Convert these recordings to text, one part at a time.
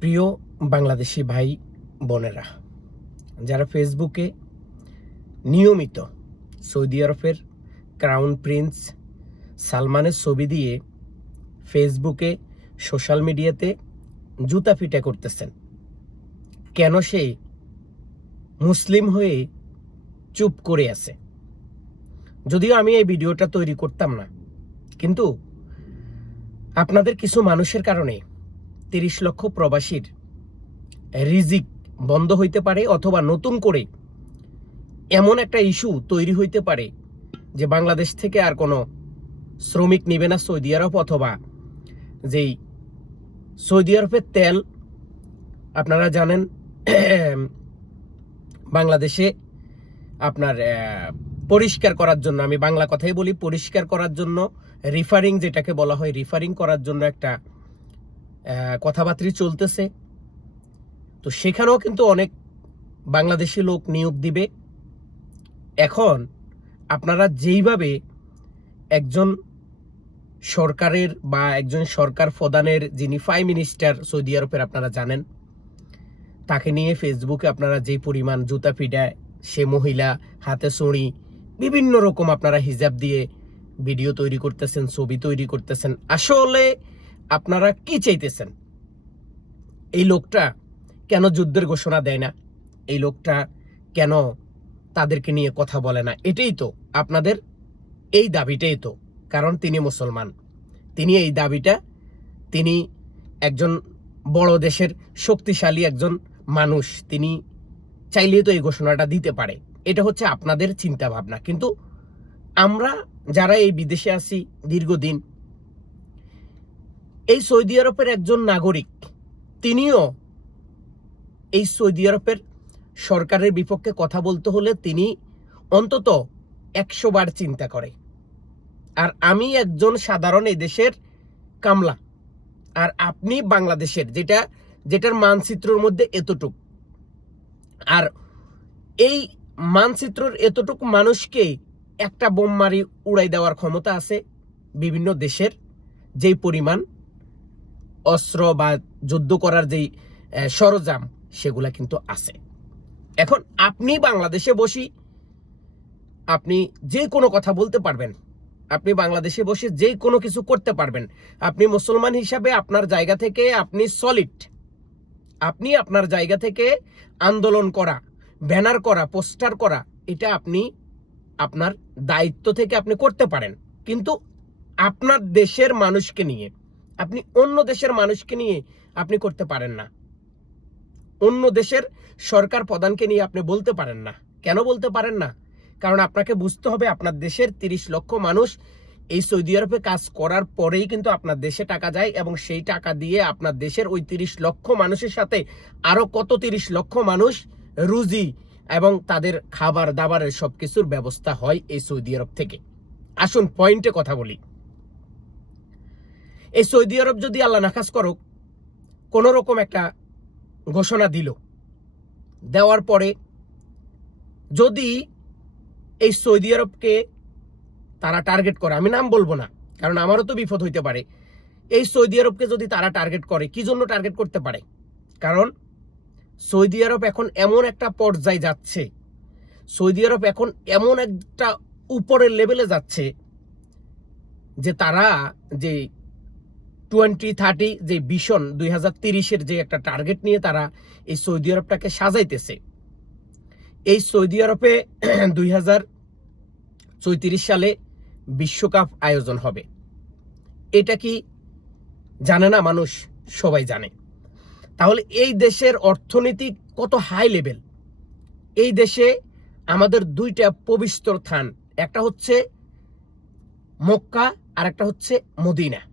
প্রিয় বাংলাদেশি ভাই বোনেরা, যারা ফেসবুকে নিয়মিত সৌদি আরবের ক্রাউন প্রিন্স সালমানের ছবি দিয়ে ফেসবুকে সোশ্যাল মিডিয়াতে জুতা ফিটা করতেছেন, কেন সে মুসলিম হয়ে চুপ করে আছে? যদিও আমি এই ভিডিওটা তৈরি করতাম না, কিন্তু আপনাদের কিছু মানুষের কারণে তিরিশ লক্ষ প্রবাসীর রিজিক বন্ধ হইতে পারে অথবা নতুন করে এমন একটা ইস্যু তৈরি হইতে পারে যে বাংলাদেশ থেকে আর কোনো শ্রমিক নিবে না সৌদি আরব অথবা যেই সৌদি আরবের তেল, আপনারা জানেন, বাংলাদেশে আপনার পরিষ্কার করার জন্য, আমি বাংলা কথাই বলি, পরিষ্কার করার জন্য রিফারিং যেটাকে বলা হয় রিফারিং করার জন্য একটা কথাবার্তা চলতেছে। তো সেখানেও কিন্তু অনেক বাংলাদেশি লোক নিয়োগ দিবে। এখন আপনারা যেইভাবে একজন সরকারের বা একজন সরকার প্রধানের, যিনি প্রাইম মিনিস্টার সৌদি আরবের আপনারা জানেন, তাকে নিয়ে ফেসবুকে আপনারা যে পরিমাণ জুতা পিটায় সে মহিলা, হাতে চুড়ি, বিভিন্ন রকম আপনারা হিজাব দিয়ে ভিডিও তৈরি করতেছেন, ছবি তৈরি করতেছেন। আসলে আপনারা কি চাইতেছেন? এই লোকটা কেন যুদ্ধের ঘোষণা দেয় না? এই লোকটা কেন তাদেরকে নিয়ে কথা বলে না? এটাই তো আপনাদের এই দাবিটাই তো, কারণ তিনি মুসলমান। তিনি এই দাবিটা, তিনি একজন বড় দেশের শক্তিশালী একজন মানুষ, তিনি চাইলেই তো এই ঘোষণাটা দিতে পারে। এটা হচ্ছে আপনাদের চিন্তা ভাবনা কিন্তু আমরা যারা এই বিদেশে আছি দীর্ঘদিন এই সৌদি আরবের একজন নাগরিক, তিনিও এই সৌদি আরবের সরকারের বিপক্ষে কথা বলতে হলে তিনি অন্তত একশো বার চিন্তা করে। আর আমি একজন সাধারণ এই দেশের কামলা, আর আপনি বাংলাদেশের, যেটা, যেটার মানচিত্রর মধ্যে এতটুক। আর এই মানচিত্রর এতটুকু মানুষকে একটা বোম মারি উড়াই দেওয়ার ক্ষমতা আছে বিভিন্ন দেশের যেই পরিমাণ অস্ত্র বা যুদ্ধ করার যেই সরঞ্জাম, সেগুলা কিন্তু আছে। এখন আপনি বাংলাদেশে বসি, আপনি যে কোনো কথা বলতে পারবেন। আপনি বাংলাদেশে বসে যে কোনো কিছু করতে পারবেন। আপনি মুসলমান হিসাবে আপনার জায়গা থেকে আপনি সলিড আপনি আপনার জায়গা থেকে আন্দোলন করা, ব্যানার করা, পোস্টার করা, এটা আপনি আপনার দায়িত্ব থেকে আপনি করতে পারেন। কিন্তু আপনার দেশের মানুষকে নিয়ে আপনি অন্য দেশের মানুষকে নিয়ে আপনি করতে পারেন না। অন্য দেশের সরকার প্রধানকে নিয়ে আপনি বলতে পারেন না। কেন বলতে পারেন না? কারণ আপনাকে বুঝতে হবে আপনার দেশের তিরিশ লক্ষ মানুষ এই সৌদি আরবে কাজ করার পরেই কিন্তু আপনার দেশে টাকা যায় এবং সেই টাকা দিয়ে আপনার দেশের ওই তিরিশ লক্ষ মানুষের সাথে আরও কত তিরিশ লক্ষ মানুষ রুজি এবং তাদের খাবার দাবারের সব কিছুর ব্যবস্থা হয় এই সৌদি আরব থেকে। আসুন পয়েন্টে কথা বলি। এই সৌদি আরব যদি আল্লাহ নাকাজ করুক, কোনো রকম একটা ঘোষণা দিল। দেওয়ার পরে যদি এই সৌদি আরবকে তারা টার্গেট করে, আমি নাম বলব না, কারণ আমারও তো বিপদ হইতে পারে। এই সৌদি আরবকে যদি তারা টার্গেট করে, কি জন্য টার্গেট করতে পারে? কারণ সৌদি আরব এখন এমন একটা পর্যায়ে যাচ্ছে, সৌদি আরব এখন এমন একটা উপরের লেভেলে যাচ্ছে যে তারা যে টোয়েন্টি থার্টি যে ভিশন দুই হাজার তিরিশের যে একটা টার্গেট নিয়ে তারা এই সৌদি আরবটাকে সাজাইতেছে। এই সৌদি আরবে দুই হাজার চৌত্রিশ সালে বিশ্বকাপ আয়োজন হবে। এটা কি জানে না মানুষ? সবাই জানে। তাহলে এই দেশের অর্থনীতি কত হাই লেভেল এই দেশে আমাদের দুইটা পবিত্র স্থান একটা হচ্ছে মক্কা আর একটা হচ্ছে মদিনা।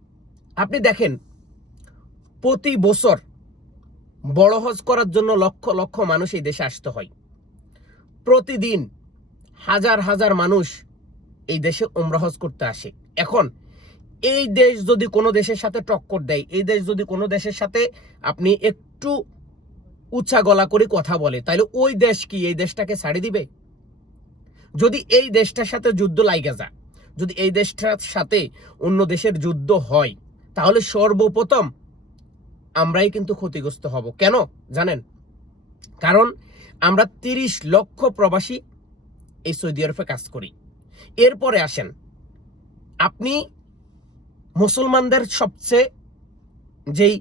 আপনি দেখেন, প্রতি বছর বড় হজ করার জন্য লক্ষ লক্ষ মানুষ এই দেশে আসতে হয়। প্রতিদিন হাজার হাজার মানুষ এই দেশে উমরা হজ করতে আসে। এখন, এই দেশ যদি কোনো দেশের সাথে টক্কর দেয়, এই দেশ যদি কোনো দেশের সাথে আপনি একটু উচ্চা গলা করে কথা বলে, তাহলে ওই দেশ কি এই দেশটাকে ছাড়ি দিবে? যদি এই দেশটার সাথে যুদ্ধ লাইগা যা যদি এই দেশটার সাথে অন্য দেশের যুদ্ধ হয় তাহলে সর্বপ্রথম আমরাই কিন্তু ক্ষতিগ্রস্ত হব। কেন? জানেন? কারণ আমরা তিরিশ লক্ষ প্রবাসী এই সৌদি আরবে কাজ করি। এরপরে আসেন, আপনি মুসলমানদের সবচেয়ে যেই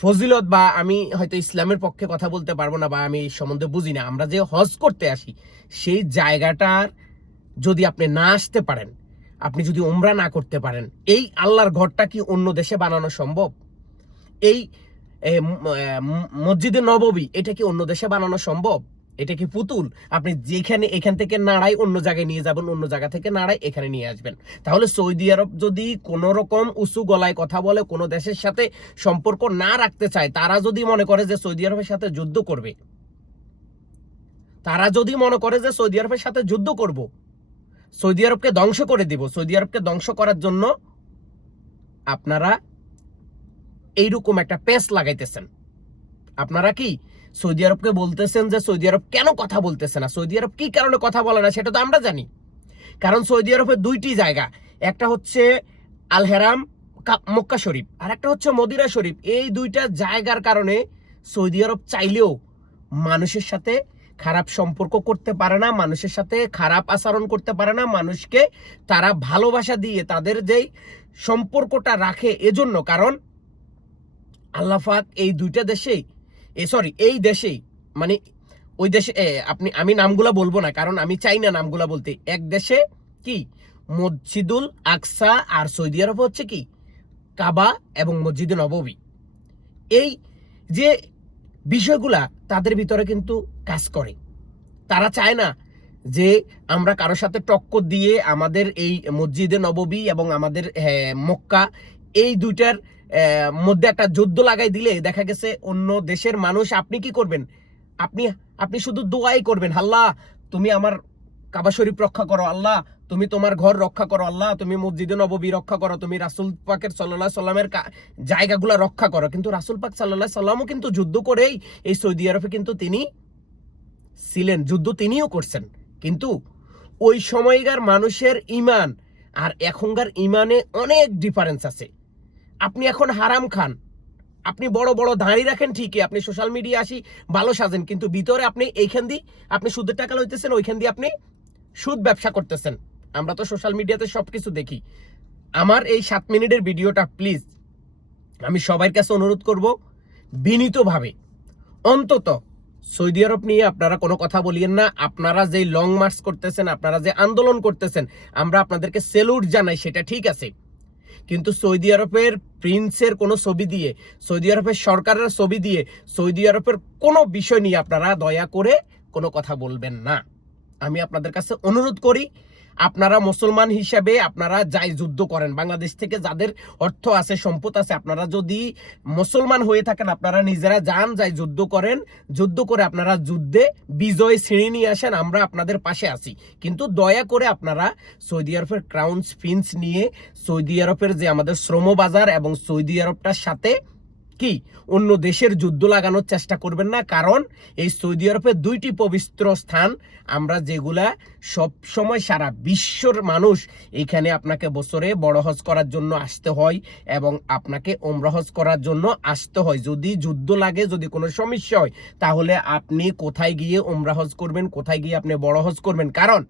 ফজিলত বা আমি হয়তো ইসলামের পক্ষে কথা বলতে পারব না বা আমি এই সম্বন্ধে বুঝি না, আমরা যে হজ করতে আসি, সেই জায়গাটার যদি আপনি না আসতে পারেন আপনি যদি উমরা না করতে পারেন, এই আল্লাহর ঘরটা কি অন্য দেশে বানানো সম্ভব? এই মসজিদে নববী, এটা কি অন্য দেশে বানানো সম্ভব? এটা কি পুতুল? আপনি যেখানে, এখান থেকে নাড়াই অন্য জায়গায় নিয়ে যাবেন, অন্য জায়গা থেকে নাড়াই এখানে নিয়ে আসবেন। তাহলে সৌদি আরব যদি কোনো রকম উঁচু গলায় কথা বলে, কোনো দেশের সাথে সম্পর্ক না রাখতে চায়, তারা যদি মনে করে যে সৌদি আরবের সাথে যুদ্ধ করবে, তারা যদি মনে করে যে সৌদি আরবের সাথে যুদ্ধ করব সৌদি আরবকে ধ্বংস করে দিব। সৌদি আরবকে ধ্বংস করার জন্য আপনারা এইরকম একটা পেস লাগাইতেছেন। আপনারা কি সৌদি আরবকে বলতেছেন যে সৌদি আরব কেন কথা বলতেছে না? সৌদি আরব কি কারণে কথা বলে না সেটা তো আমরা জানি। কারণ সৌদি আরবের দুইটি জায়গা, একটা হচ্ছে আল হেরাম মক্কা শরীফ, আর একটা হচ্ছে মদিরা শরীফ। এই দুইটা জায়গার কারণে সৌদি আরব চাইলেও মানুষের সাথে খারাপ সম্পর্ক করতে পারে না, মানুষের সাথে খারাপ আচরণ করতে পারে না, মানুষকে তারা ভালোবাসা দিয়ে তাদের যেই সম্পর্কটা রাখে এজন্য। কারণ আল্লাহাক এই দুইটা দেশেই, এ সরি এই দেশেই মানে ওই দেশে আপনি, আমি নামগুলা বলব না, কারণ আমি চাই না নামগুলা বলতে। এক দেশে কি? মসজিদুল আকসা আর সৌদি আরব হচ্ছে কি? কাবা এবং মসজিদে নববী। এই যে বিষয়গুলা তাদের ভিতরে কিন্তু কাজ করে। তারা চায় না যে আমরা কারোর সাথে টক্কর দিয়ে আমাদের এই মসজিদে নববী এবং আমাদের মক্কা এই দুইটার মধ্যে একটা যুদ্ধ লাগাই দিলে দেখা গেছে অন্য দেশের মানুষ আপনি কি করবেন? আপনি আপনি শুধু দোয়াই করবেন, আল্লাহ তুমি আমার কাবা শরীফ রক্ষা করো, আল্লাহ তুমি তোমার ঘর রক্ষা করো, আল্লাহ, তুমি মসজিদে নববী রক্ষা করো, তুমি রাসুল পাকের সাল্লাহ সাল্লামের জায়গাগুলো রক্ষা করো। কিন্তু রাসুল পাক সাল্লাহ সাল্লামও কিন্তু যুদ্ধ করেই এই সৌদি আরবে কিন্তু তিনি ছিলেন, যুদ্ধ তিনিও করছেন। কিন্তু ওই সময়কার মানুষের ইমান আর এখনকার ইমানে অনেক ডিফারেন্স আছে। আপনি এখন হারাম খান। আপনি বড় বড় দাঁড়িয়ে রাখেন ঠিকই, আপনি সোশ্যাল মিডিয়া আসি ভালো সাজেন, কিন্তু ভিতরে আপনি এইখান দিয়ে আপনি সুদের টাকা লইতেছেন, ওইখান দিয়ে আপনি সুদ ব্যবসা করতেছেন। আমরা তো সোশ্যাল মিডিয়াতে সব কিছু দেখি। আমার এই সাত মিনিটের ভিডিওটা প্লিজ আমি সবার কাছে অনুরোধ করব, বিনীতভাবে, অন্তত সৌদি আরব নিয়ে আপনারা কোনো কথা বলিয়েন না। আপনারা যে লং মার্চ করতেছেন, আপনারা যে আন্দোলন করতেছেন, আমরা আপনাদেরকে সেলুট জানাই, সেটা ঠিক আছে। কিন্তু সৌদি আরবের প্রিন্সের কোনো ছবি দিয়ে, সৌদি আরবের সরকারের ছবি দিয়ে, সৌদি আরবের কোনো বিষয় নিয়ে আপনারা দয়া করে কোনো কথা বলবেন না। আমি আপনাদের কাছে অনুরোধ করি আপনারা মুসলমান হিসাবে আপনারা যাই যুদ্ধ করেন, বাংলাদেশ থেকে যাদের অর্থ আছে, সম্পদ আছে, আপনারা যদি মুসলমান হয়ে থাকেন, আপনারা নিজেরা যান, যাই যুদ্ধ করেন, যুদ্ধ করে আপনারা যুদ্ধে বিজয় শ্রেণি নিয়ে আসেন, আমরা আপনাদের পাশে আছি। কিন্তু দয়া করে আপনারা সৌদি আরবের ক্রাউন ফিন্স নিয়ে, সৌদি আরবের যে আমাদের শ্রম বাজার এবং সৌদি আরবটার সাথে কি? অন্য দেশের যুদ্ধ লাগানোর চেষ্টা করবেন না, কারণ এই সৌদি আরবের দুইটি পবিত্র স্থান। আমরা যেগুলা সব সময় সারা বিশ্বর মানুষ এখানে আপনাকে বছরে বড় হজ করার জন্য আসতে হয় এবং আপনাকে ওমরা হজ করার জন্য আসতে হয়। যদি যুদ্ধ লাগে, যদি কোনো সমস্যা হয়, তাহলে আপনি কোথায় গিয়ে ওমরা হজ করবেন, কোথায় গিয়ে আপনি বড় হজ করবেন? কারণ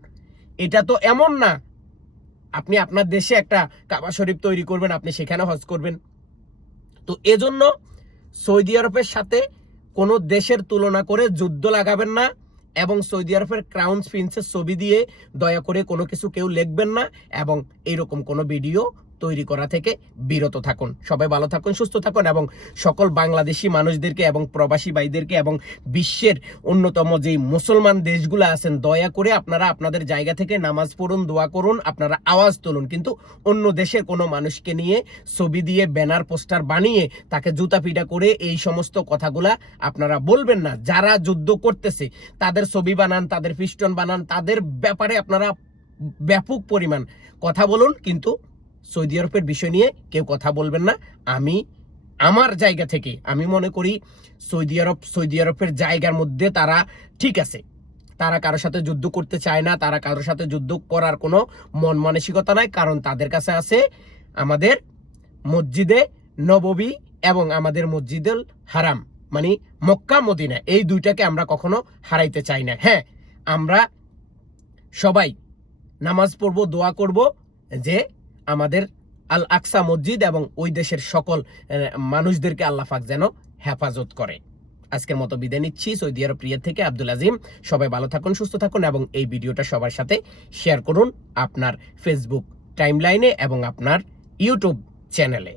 এটা তো এমন না। আপনি আপনার দেশে একটা কাবা শরীফ তৈরি করবেন, আপনি সেখানে হজ করবেন। তো এজন্য সৌদি আরবের সাথে কোনো দেশের তুলনা করে যুদ্ধ লাগাবেন না এবং সৌদি আরবের ক্রাউন প্রিন্সের ছবি দিয়ে দয়া করে কোনো কিছু কেউ লিখবেন না এবং এইরকম কোনো ভিডিও তৈরি করা থেকে বিরত থাকুন। সবাই ভালো থাকুন, সুস্থ থাকুন এবং সকল বাংলাদেশি মানুষদেরকে এবং প্রবাসী ভাইদেরকে এবং বিশ্বের অন্যতম যেই মুসলমান দেশগুলো আছেন, দয়া করে আপনারা আপনাদের জায়গা থেকে নামাজ পড়ুন, দোয়া করুন, আপনারা আওয়াজ তুলুন। কিন্তু অন্য দেশের কোনো মানুষকে নিয়ে ছবি দিয়ে, ব্যানার, পোস্টার বানিয়ে তাকে জুতা পিটা করে এই সমস্ত কথাগুলা আপনারা বলবেন না। যারা যুদ্ধ করতেছে, তাদের ছবি বানান, তাদের পিস্টন বানান, তাদের ব্যাপারে আপনারা ব্যাপক পরিমাণ কথা বলুন, কিন্তু সৌদি আরবের বিষয় নিয়ে কেউ কথা বলবেন না। আমি আমার জায়গা থেকে আমি মনে করি সৌদি আরব, সৌদি আরবের জায়গার মধ্যে তারা ঠিক আছে। তারা কারোর সাথে যুদ্ধ করতে চায় না, তারা কারোর সাথে যুদ্ধ করার কোনো মন মানসিকতা নাই। কারণ তাদের কাছে আছে আমাদের মসজিদে নববী এবং আমাদের মসজিদুল হারাম মানে মক্কা, মদিনা, এই দুইটাকে আমরা কখনো হারাইতে চাই না। হ্যাঁ আমরা সবাই নামাজ পড়ব, দোয়া করব যে আমাদের আল আকসা মসজিদ এবং ওই দেশের সকল মানুষদেরকে আল্লাহ পাক যেন হেফাজত করে। আজকের মতো বিদায় নিচ্ছি। সৌদি আরব প্রিয় থেকে আব্দুল আজিম। সবাই ভালো থাকুন, সুস্থ থাকুন এবং এই ভিডিওটা সবার সাথে শেয়ার করুন আপনার ফেসবুক টাইমলাইনে এবং আপনার ইউটিউব চ্যানেলে